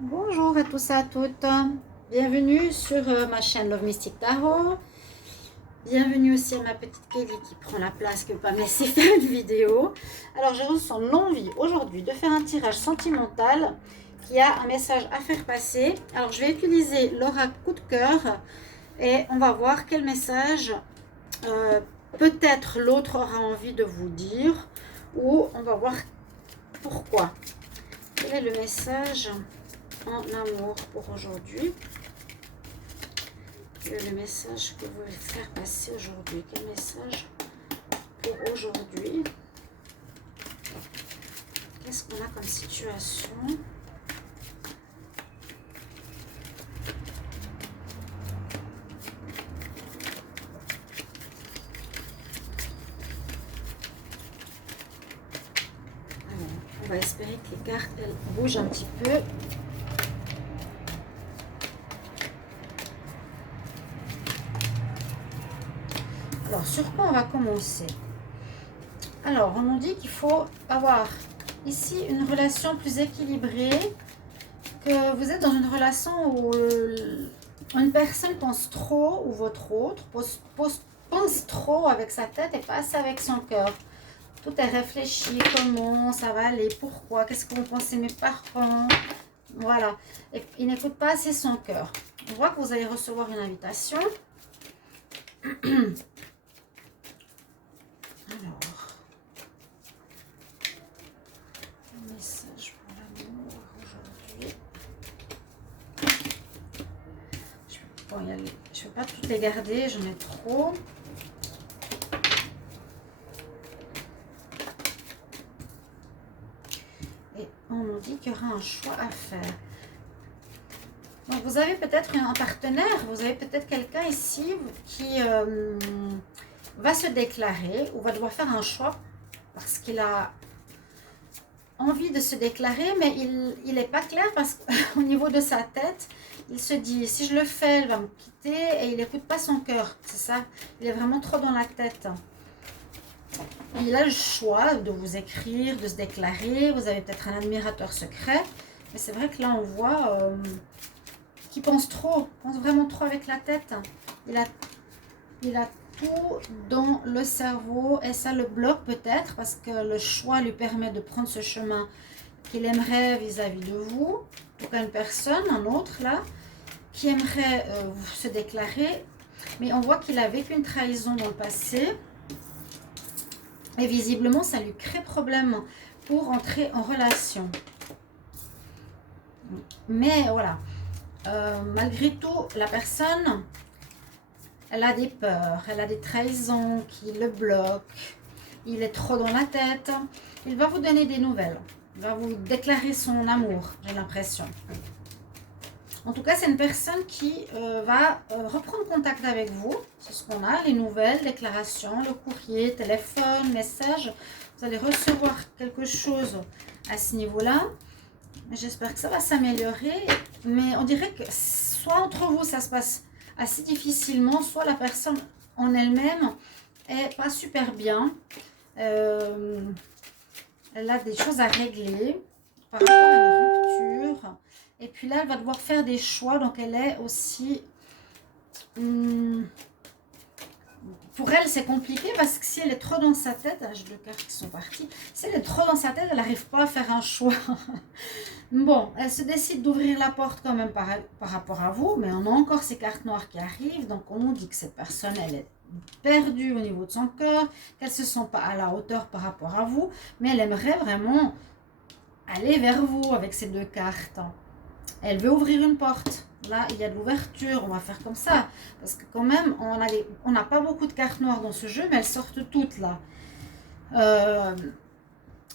Bonjour à tous et à toutes, bienvenue sur ma chaîne Love Mystic Tarot. Bienvenue aussi à ma petite Kelly qui prend la place, qui ne peut pas me laisser faire une vidéo. Alors je ressens l'envie aujourd'hui de faire un tirage sentimental qui a un message à faire passer. Alors je vais utiliser l'aura coup de cœur et on va voir quel message peut-être l'autre aura envie de vous dire, ou on va voir pourquoi. Quel est le message en amour pour aujourd'hui? Quel est le message que vous voulez faire passer aujourd'hui? Quel message pour aujourd'hui? Qu'est-ce qu'on a comme situation? Alors, on va espérer que les cartes, elles bougent un petit peu. Alors, sur quoi on va commencer? Alors, on nous dit qu'il faut avoir ici une relation plus équilibrée, que vous êtes dans une relation où une personne pense trop, ou votre autre pense trop avec sa tête et pas assez avec son cœur. Tout est réfléchi, comment ça va aller, pourquoi, qu'est-ce que vont penser mes parents. Voilà, et il n'écoute pas assez son cœur. On voit que vous allez recevoir une invitation. Alors, un message pour l'amour aujourd'hui. Bon, je ne vais pas toutes les garder, j'en ai trop. Et on nous dit qu'il y aura un choix à faire. Donc vous avez peut-être un partenaire, vous avez peut-être quelqu'un ici qui va se déclarer ou va devoir faire un choix parce qu'il a envie de se déclarer, mais il n'est pas clair parce qu'au niveau de sa tête, il se dit, si je le fais, elle va me quitter, et il n'écoute pas son cœur, c'est ça, il est vraiment trop dans la tête. Il a le choix de vous écrire, de se déclarer, vous avez peut-être un admirateur secret, mais c'est vrai que là on voit qu'il pense vraiment trop avec la tête. Il a tout dans le cerveau et ça le bloque peut-être parce que le choix lui permet de prendre ce chemin qu'il aimerait vis-à-vis de vous. Donc une personne, un autre là, qui aimerait se déclarer, mais on voit qu'il a vécu une trahison dans le passé et visiblement ça lui crée problème pour entrer en relation. Mais voilà, malgré tout, la personne, elle a des peurs, elle a des trahisons qui le bloquent. Il est trop dans la tête. Il va vous donner des nouvelles. Il va vous déclarer son amour, j'ai l'impression. En tout cas, c'est une personne qui va reprendre contact avec vous. C'est ce qu'on a, les nouvelles, déclarations, le courrier, téléphone, message. Vous allez recevoir quelque chose à ce niveau-là. J'espère que ça va s'améliorer. Mais on dirait que soit entre vous, ça se passe assez difficilement, soit la personne en elle-même est pas super bien. Elle a des choses à régler par rapport à une rupture. Et puis là, elle va devoir faire des choix. Donc, elle est aussi... pour elle, c'est compliqué parce que si elle est trop dans sa tête... J'ai deux cartes qui sont parties. Si elle est trop dans sa tête, elle n'arrive pas à faire un choix. Bon, elle se décide d'ouvrir la porte quand même par rapport à vous. Mais on a encore ces cartes noires qui arrivent. Donc, on nous dit que cette personne, elle est perdue au niveau de son cœur. Qu'elle ne se sent pas à la hauteur par rapport à vous. Mais elle aimerait vraiment aller vers vous avec ces deux cartes. Elle veut ouvrir une porte. Là, il y a de l'ouverture. On va faire comme ça. Parce que quand même, on n'a pas beaucoup de cartes noires dans ce jeu, mais elles sortent toutes là.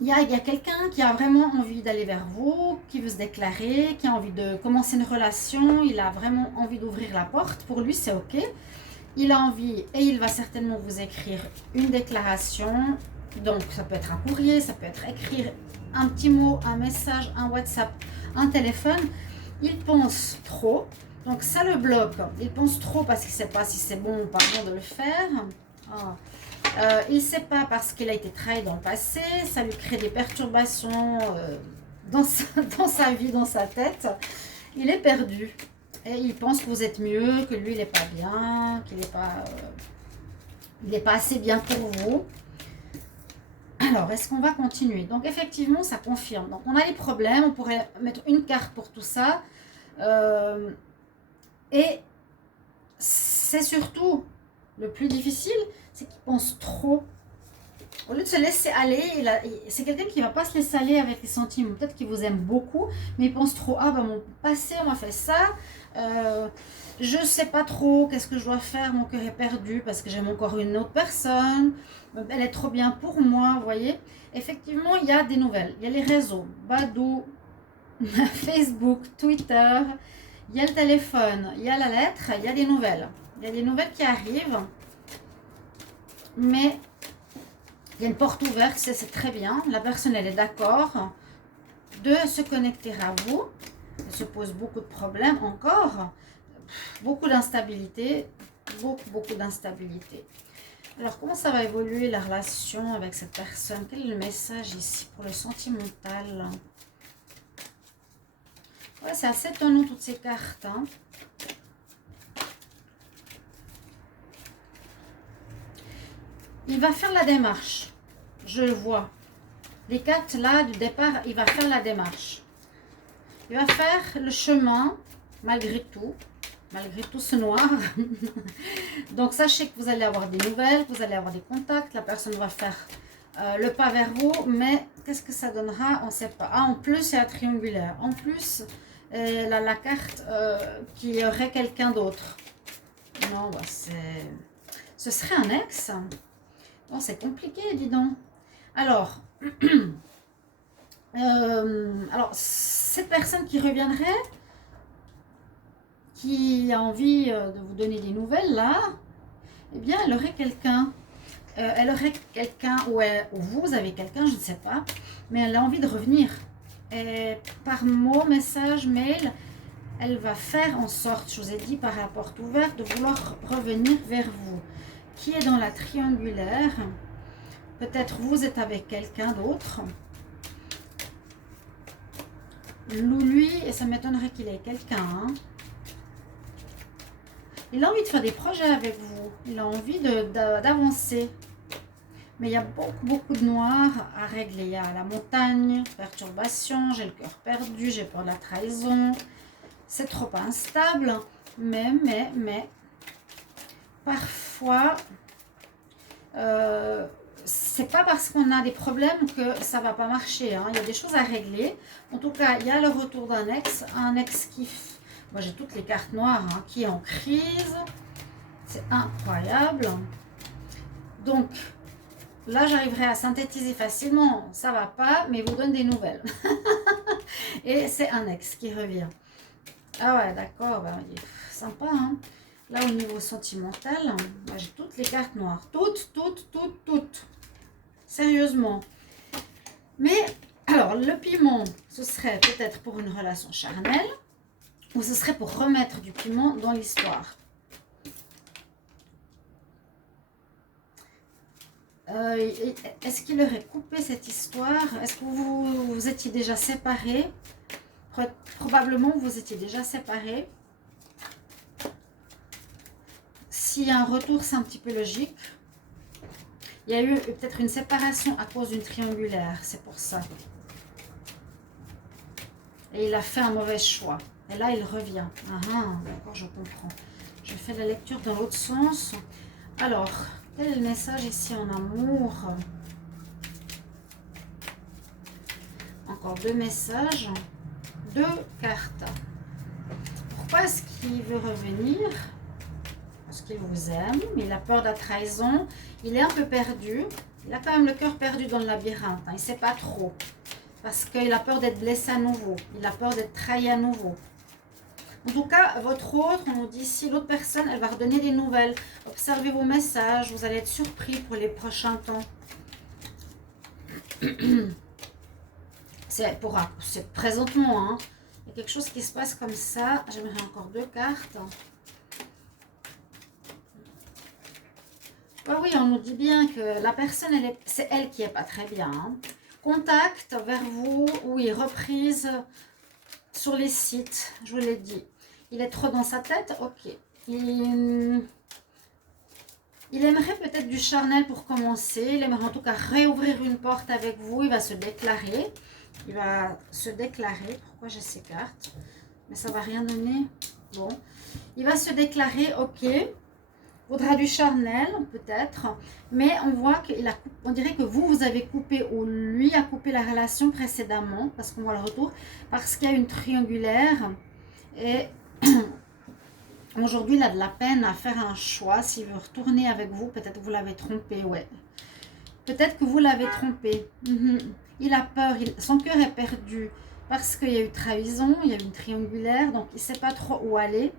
Il y a quelqu'un qui a vraiment envie d'aller vers vous, qui veut se déclarer, qui a envie de commencer une relation. Il a vraiment envie d'ouvrir la porte. Pour lui, c'est OK. Il a envie et il va certainement vous écrire une déclaration. Donc, ça peut être un courrier, ça peut être écrire un petit mot, un message, un WhatsApp, un téléphone. Il pense trop, donc ça le bloque. Il pense trop parce qu'il ne sait pas si c'est bon ou pas bon de le faire. Il ne sait pas parce qu'il a été trahi dans le passé. Ça lui crée des perturbations dans sa vie, dans sa tête, il est perdu. Et il pense que vous êtes mieux, que lui, il n'est pas bien, qu'il n'est pas assez bien pour vous. Alors, est-ce qu'on va continuer? Donc, effectivement, ça confirme. Donc, on a les problèmes. On pourrait mettre une carte pour tout ça. Et c'est surtout le plus difficile, c'est qu'il pense trop. Au lieu de se laisser aller, c'est quelqu'un qui ne va pas se laisser aller avec les sentiments. Peut-être qu'il vous aime beaucoup, mais il pense trop. Ah, ben mon passé, on m'a fait ça. Je ne sais pas trop qu'est-ce que je dois faire. Mon cœur est perdu parce que j'aime encore une autre personne. Elle est trop bien pour moi, vous voyez. Effectivement, il y a des nouvelles. Il y a les réseaux. Badoo, Facebook, Twitter. Il y a le téléphone. Il y a la lettre. Il y a des nouvelles. Il y a des nouvelles qui arrivent. Mais il y a une porte ouverte, c'est très bien. La personne, elle est d'accord de se connecter à vous. Elle se pose beaucoup de problèmes encore. Beaucoup d'instabilité. Beaucoup d'instabilité. Alors, comment ça va évoluer la relation avec cette personne? Quel est le message ici pour le sentimental? Ouais, c'est assez étonnant toutes ces cartes. Hein. Il va faire la démarche. Je le vois. Les cartes là du départ, il va faire la démarche. Il va faire le chemin malgré tout ce noir. Donc sachez que vous allez avoir des nouvelles, que vous allez avoir des contacts. La personne va faire le pas vers vous, mais qu'est-ce que ça donnera? On ne sait pas. Ah, en plus, c'est un triangulaire. En plus, la carte qui aurait quelqu'un d'autre. Non, bah, ce serait un ex. Bon, c'est compliqué, dis donc. Alors, cette personne qui reviendrait, qui a envie de vous donner des nouvelles, là, eh bien, elle aurait quelqu'un. Elle aurait quelqu'un, ou vous avez quelqu'un, je ne sais pas, mais elle a envie de revenir. Et par mot, message, mail, elle va faire en sorte, je vous ai dit par la porte ouverte, de vouloir revenir vers vous. Qui est dans la triangulaire? Peut-être vous êtes avec quelqu'un d'autre. Lui, et ça m'étonnerait qu'il ait quelqu'un. Hein. Il a envie de faire des projets avec vous. Il a envie d'avancer. Mais il y a beaucoup de noir à régler. Il y a la montagne, perturbation, j'ai le cœur perdu, j'ai peur de la trahison. C'est trop instable. Mais, parfois, c'est pas parce qu'on a des problèmes que ça va pas marcher. Hein. Il y a des choses à régler. En tout cas, il y a le retour d'un ex. Un ex qui... Moi, j'ai toutes les cartes noires, hein, qui est en crise. C'est incroyable. Donc, là, j'arriverai à synthétiser facilement. Ça va pas, mais il vous donne des nouvelles. Et c'est un ex qui revient. Ah ouais, d'accord. Ben, sympa, hein. Là, au niveau sentimental, j'ai toutes les cartes noires. Toutes. Sérieusement. Mais, alors, le piment, ce serait peut-être pour une relation charnelle ou ce serait pour remettre du piment dans l'histoire. Est-ce qu'il aurait coupé cette histoire? Est-ce que vous étiez déjà séparés? Probablement, vous étiez déjà séparés. S'il y a un retour, c'est un petit peu logique. Il y a eu peut-être une séparation à cause d'une triangulaire, c'est pour ça. Et il a fait un mauvais choix. Et là, il revient. D'accord, je comprends. Je fais la lecture dans l'autre sens. Alors, quel est le message ici en amour? Encore deux messages. Deux cartes. Pourquoi est-ce qu'il veut revenir? Parce qu'il vous aime, mais il a peur de la trahison. Il est un peu perdu. Il a quand même le cœur perdu dans le labyrinthe. Hein. Il ne sait pas trop. Parce qu'il a peur d'être blessé à nouveau. Il a peur d'être trahi à nouveau. En tout cas, votre autre, on nous dit ici, l'autre personne, elle va redonner des nouvelles. Observez vos messages. Vous allez être surpris pour les prochains temps. C'est présentement. Hein. Il y a quelque chose qui se passe comme ça. J'aimerais encore deux cartes. Oui, on nous dit bien que la personne, c'est elle qui n'est pas très bien. Hein. contact vers vous, oui, reprise sur les sites, je vous l'ai dit. Il est trop dans sa tête, ok. Il aimerait peut-être du charnel pour commencer. Il aimerait en tout cas réouvrir une porte avec vous. Il va se déclarer. Il va se déclarer. Pourquoi j'ai ces cartes? Mais ça ne va rien donner. Bon. Il va se déclarer, ok. Faudra du charnel, peut-être. Mais on voit qu'il a, on dirait que vous avez coupé ou lui a coupé la relation précédemment. Parce qu'on voit le retour. Parce qu'il y a une triangulaire. Et aujourd'hui, il a de la peine à faire un choix. S'il veut retourner avec vous, peut-être que vous l'avez trompé, ouais. Peut-être que vous l'avez trompé. Il a peur, son cœur est perdu parce qu'il y a eu trahison, il y a eu une triangulaire, donc il ne sait pas trop où aller.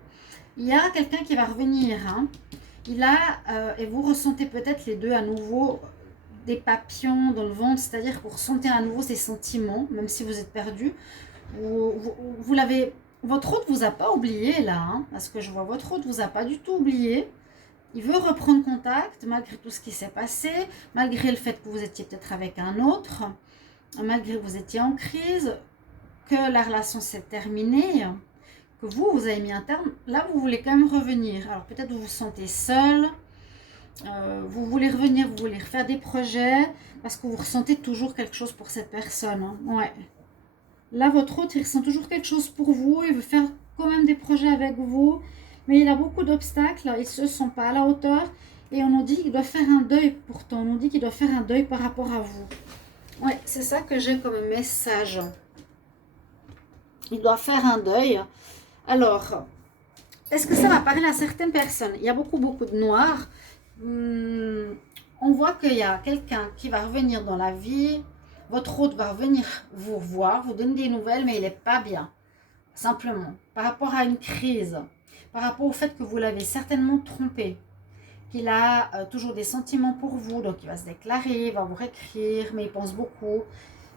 Il y a quelqu'un qui va revenir. Hein. Il a, et vous ressentez peut-être les deux à nouveau des papillons dans le ventre, c'est-à-dire que vous ressentez à nouveau ces sentiments, même si vous êtes perdu. Vous l'avez... Votre hôte ne vous a pas oublié là, hein, parce que je vois votre hôte ne vous a pas du tout oublié. Il veut reprendre contact malgré tout ce qui s'est passé, malgré le fait que vous étiez peut-être avec un autre, malgré que vous étiez en crise, que la relation s'est terminée, que vous avez mis un terme. Là, vous voulez quand même revenir. Alors peut-être vous vous sentez seul, vous voulez revenir, vous voulez refaire des projets, parce que vous ressentez toujours quelque chose pour cette personne. Hein. Ouais. Là, votre hôte, il ressent toujours quelque chose pour vous. Il veut faire quand même des projets avec vous. Mais il a beaucoup d'obstacles. Il ne se sent pas à la hauteur. Et on nous dit qu'il doit faire un deuil pourtant. On nous dit qu'il doit faire un deuil par rapport à vous. Oui, c'est ça que j'ai comme message. Il doit faire un deuil. Alors, est-ce que ça va parler à certaines personnes? Il y a beaucoup de noirs. On voit qu'il y a quelqu'un qui va revenir dans la vie. Votre hôte va revenir vous voir, vous donner des nouvelles, mais il n'est pas bien. Simplement, par rapport à une crise, par rapport au fait que vous l'avez certainement trompé, qu'il a toujours des sentiments pour vous, donc il va se déclarer, il va vous réécrire, mais il pense beaucoup.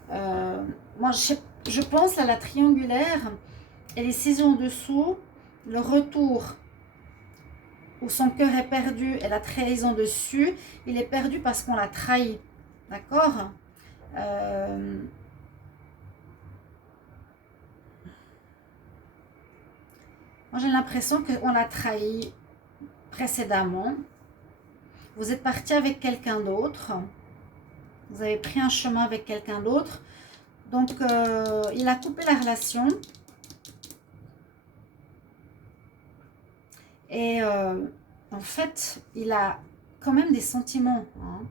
Moi, je pense à la triangulaire et les saisons en dessous, le retour où son cœur est perdu et la trahison dessus, il est perdu parce qu'on l'a trahi. D'accord ? Moi, j'ai l'impression qu'on l'a trahi précédemment. Vous êtes parti avec quelqu'un d'autre. Vous avez pris un chemin avec quelqu'un d'autre. Donc, il a coupé la relation. Et en fait, il a quand même des sentiments. Hein.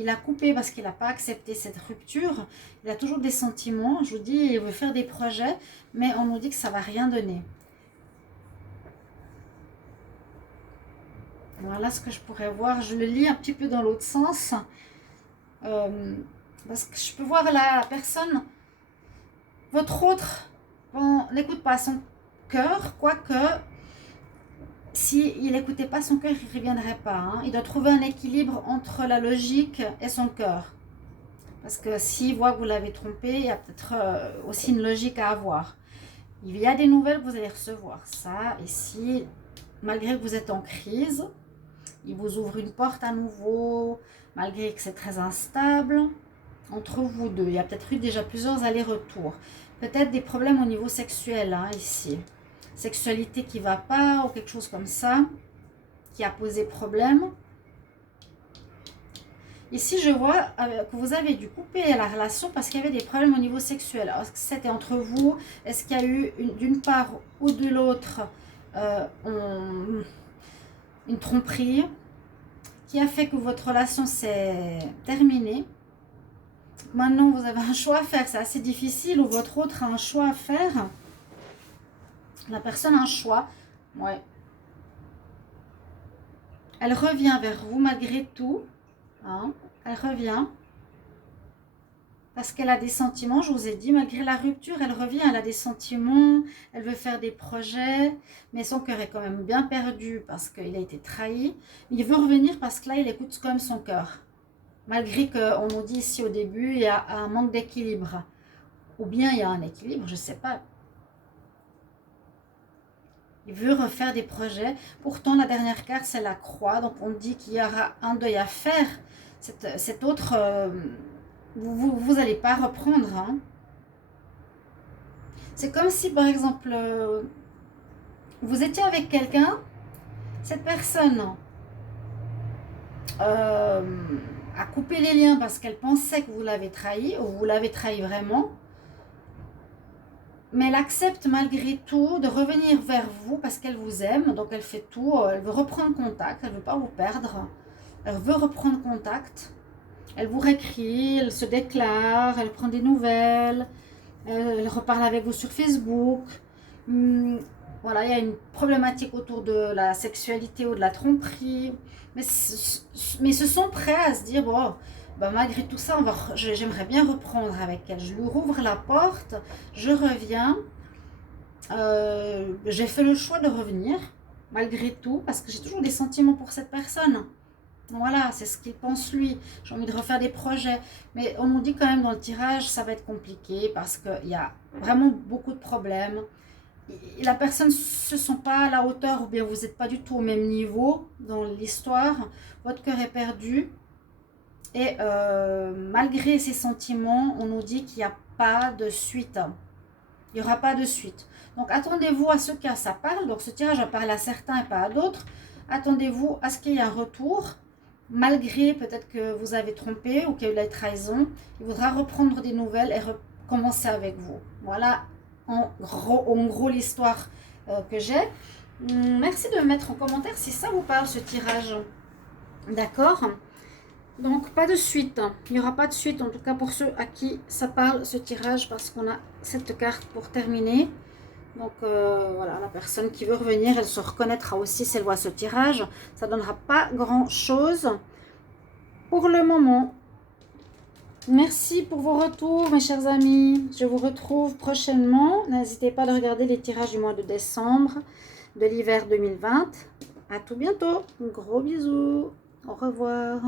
Il a coupé parce qu'il n'a pas accepté cette rupture. Il a toujours des sentiments. Je vous dis, il veut faire des projets, mais on nous dit que ça ne va rien donner. Voilà ce que je pourrais voir. Je le lis un petit peu dans l'autre sens. Parce que je peux voir la personne, votre autre, on n'écoute pas son cœur, quoique s'il n'écoutait pas son cœur, il ne reviendrait pas. Hein. Il doit trouver un équilibre entre la logique et son cœur. Parce que s'il voit que vous l'avez trompé, il y a peut-être aussi une logique à avoir. Il y a des nouvelles que vous allez recevoir. Ça, ici, malgré que vous êtes en crise, il vous ouvre une porte à nouveau, malgré que c'est très instable. Entre vous deux, il y a peut-être eu déjà plusieurs allers-retours. Peut-être des problèmes au niveau sexuel, hein, ici. Sexualité qui ne va pas ou quelque chose comme ça, qui a posé problème. Ici, je vois que vous avez dû couper la relation parce qu'il y avait des problèmes au niveau sexuel. Est-ce que c'était entre vous? Est-ce qu'il y a eu d'une part ou de l'autre une tromperie qui a fait que votre relation s'est terminée? Maintenant, vous avez un choix à faire. C'est assez difficile ou votre autre a un choix à faire. La personne a un choix. Ouais. Elle revient vers vous malgré tout. Hein, elle revient. Parce qu'elle a des sentiments, je vous ai dit, malgré la rupture, elle revient, elle a des sentiments, elle veut faire des projets, mais son cœur est quand même bien perdu parce qu'il a été trahi. Il veut revenir parce que là, il écoute quand même son cœur. Malgré qu'on nous dit ici au début, il y a un manque d'équilibre. Ou bien il y a un équilibre, je ne sais pas. Il veut refaire des projets. Pourtant, la dernière carte, c'est la croix. Donc, on dit qu'il y aura un deuil à faire. Cet autre vous n'allez pas reprendre. Hein. C'est comme si, par exemple, vous étiez avec quelqu'un, cette personne a coupé les liens parce qu'elle pensait que vous l'avez trahi, ou vous l'avez trahi vraiment, mais elle accepte malgré tout de revenir vers vous parce qu'elle vous aime, donc elle fait tout, elle veut reprendre contact, elle ne veut pas vous perdre, elle veut reprendre contact, elle vous réécrit, elle se déclare, elle prend des nouvelles, elle reparle avec vous sur Facebook. Voilà, il y a une problématique autour de la sexualité ou de la tromperie. Mais ce sont prêts à se dire, bon, bah, malgré tout ça, j'aimerais bien reprendre avec elle. Je lui rouvre la porte, je reviens. J'ai fait le choix de revenir, malgré tout, parce que j'ai toujours des sentiments pour cette personne. Voilà, c'est ce qu'il pense lui. J'ai envie de refaire des projets. Mais on nous dit quand même dans le tirage, ça va être compliqué parce qu'il y a vraiment beaucoup de problèmes. Et la personne ne se sent pas à la hauteur ou bien vous n'êtes pas du tout au même niveau dans l'histoire. Votre cœur est perdu. Et malgré ces sentiments, on nous dit qu'il n'y a pas de suite. Il n'y aura pas de suite. Donc attendez-vous à ce que ça parle. Donc ce tirage va parler à certains et pas à d'autres. Attendez-vous à ce qu'il y ait un retour. Malgré peut-être que vous avez trompé ou qu'il y a eu la trahison, il voudra reprendre des nouvelles et recommencer avec vous. Voilà en gros l'histoire que j'ai. Merci de me mettre en commentaire si ça vous parle ce tirage. D'accord? Donc pas de suite. Il n'y aura pas de suite en tout cas pour ceux à qui ça parle ce tirage parce qu'on a cette carte pour terminer. Donc voilà, la personne qui veut revenir, elle se reconnaîtra aussi si elle voit ce tirage. Ça ne donnera pas grand-chose pour le moment. Merci pour vos retours, mes chers amis. Je vous retrouve prochainement. N'hésitez pas à regarder les tirages du mois de décembre de l'hiver 2020. À tout bientôt. Gros bisous. Au revoir.